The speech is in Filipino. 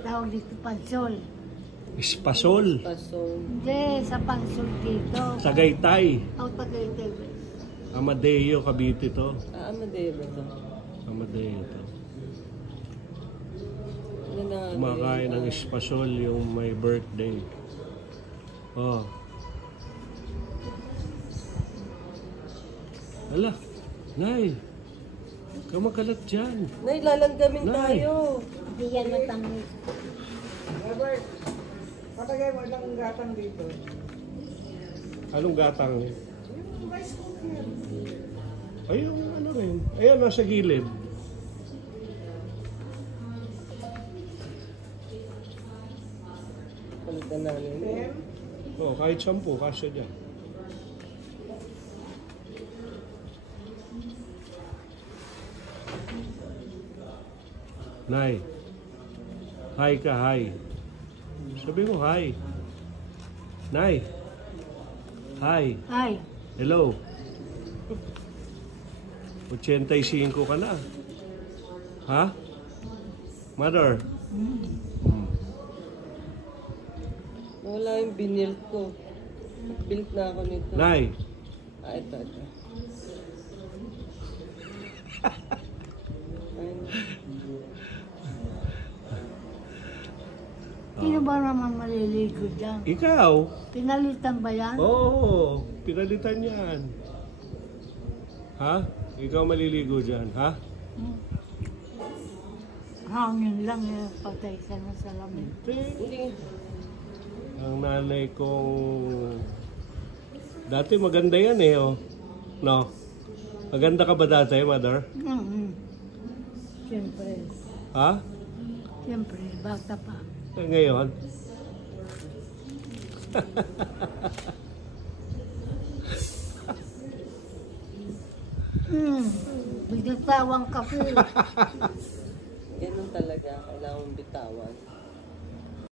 Tawag dito pansol. Espasol. Hindi, sa pansol dito. Tagaytay. Ako Tagaytay. Amadeo, Cavite to. Amadeo ba ito? Amadeo to. Ano na nga? Kumakain ng espasol yung may birthday. Oh. Ala, Nay. Kamakalat dyan. Nay, lalanggamin Nay. tayo. Hindi yan matamis. Robert, patagay mo lang gatang dito. Anong gatang? Yung rice cooker. Ay, yung ano rin. Ayan, nasa gilid. Palitan namin. Then, Oh, kahit 10, kasya dyan. Nay. Hi ka, hi. Sabi mo, hi. Nay. Hi. Ay, Hello. 85 ka na. Ha? Mother? Wala yung binilt ko. Built na ako nito. Nay. Ito. Ayun. sino ba naman maliligo dyan? Ikaw? Pinalitan ba yan? Oo, pinalitan yan. Ha? Ikaw maliligo dyan, ha? Hangin lang eh, patay ka na sa lamig. Hindi. Ang nanay kong... Dati maganda yan eh, oh. No? Maganda ka ba dati, Mother? Siyempre. Ha? Siyempre, bata pa. Eh, ngayon? Biglatawang kape. Ganun talaga. Kailangan bitawan.